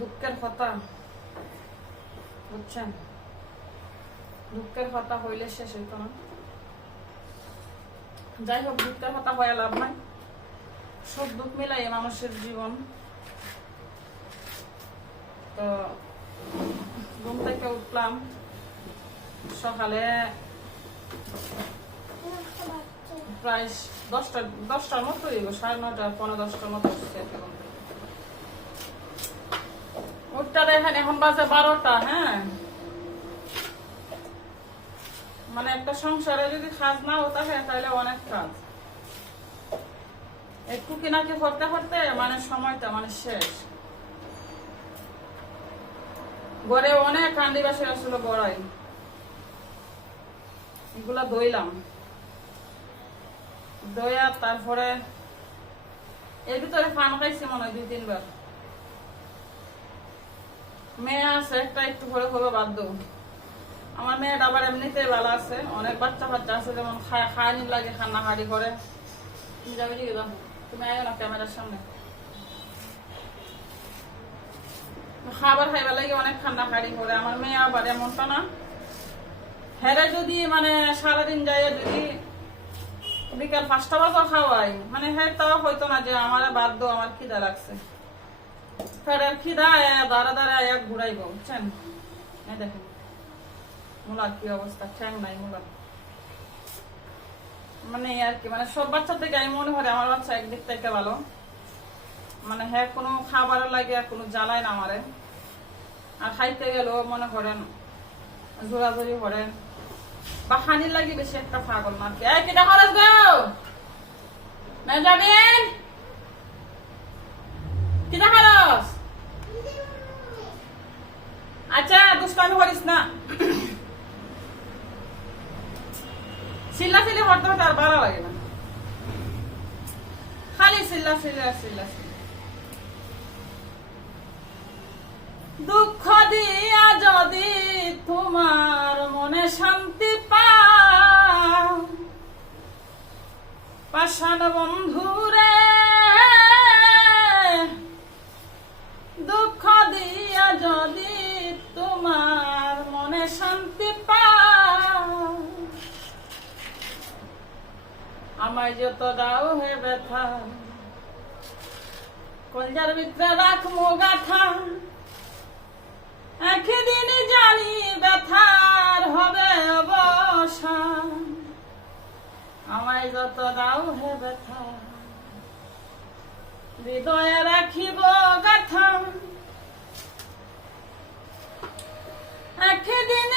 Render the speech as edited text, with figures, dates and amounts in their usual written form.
দুঃখের কথা, বুঝছেন? দুঃখের কথা হইলে শেষ হইতো না। যাই হোক, দুঃখের কথা হয়ে লাভ নাই। সব দুঃখ মিলাই মানুষের জীবন। তো ঘুম থেকে উঠলাম সকালে প্রায় 10টার মতো, 9:30 পৌনে 10টার মতো উঠছে। উঠটা দেখেন এখন বাজে 12টা। হ্যাঁ, মানে একটা সংসারে যদি কাজ নাও থাকে তাহলে অনেক কাজ। একটু কিনাকি করতে করতে মানে সময়টা মানে শেষ। ঘরে অনেক কান্দি বাসে আসলে বড়াই, এগুলা ধুইলাম। দইয়া তারপরে এর ভিতরে পান খাইছি মনে হয় 2-3 বার। মেয়ে আছে একটা, একটু করে হবে বাধ্য। আমার মেয়েটা আবার এমনিতে ভালো আছে। অনেক বাচ্চা বাচ্চা আছে যেমন খায়নি লাগে, কান্নাকাটি করে। তুমি যাবে কি দাও, তুমি আয়ো না ক্যামেরার সামনে। খাবার খাইবার লাগে অনেক কান্নাকাটি করে। আমার মেয়ে আবার এমনটা না, হেরে যদি মানে সারাদিন যায় যদি বিকাল 5টা বাজে খাওয়াই, মানে হ্যাঁ তাও হয়তো না যে আমার বাধ্য, আমার খিদা লাগছে। ফেরের খিদা দাঁড়া দাঁড়া এক ঘুরাইব, বুঝছেন? এই দেখেন মুলার কি অবস্থা, ঠ্যাং নাই মুলার। মানে আর কি, মানে সব বাচ্চা থেকে আমি মনে করি আমার বাচ্চা একদিক থেকে ভালো। মানে হ্যাঁ কোনো খাবার লাগে কোনো জ্বালায় না আমারে। আর খাইতে গেলেও মনে করেন জোরাজোরি করে বা খানির লাগে বেশি একটা পাগল না। কেটা খরচ গো না যাবেন, কিনা খরচ? আচ্ছা দুষ্টামি করিস না। চিল্লা চিল্লি করতে করতে আর ভালো লাগে না, খালি চিল্লা চিল্লা চিল্লা। দুঃখ দিয়া যদি তোমার মনে শান্তি পাও, পাষাণ বন্ধুরে দুঃখ দিয়া যদি তোমার মনে শান্তি পাও, আমায় যত দাও হে ব্যথা, কলজার ভিতরে রাখবো গাথা। একদিন জানি ব্যথার হবে অবসান, আমায় যত দাও হে ব্যথা, হৃদয়ে রাখিব গাথা। একদিন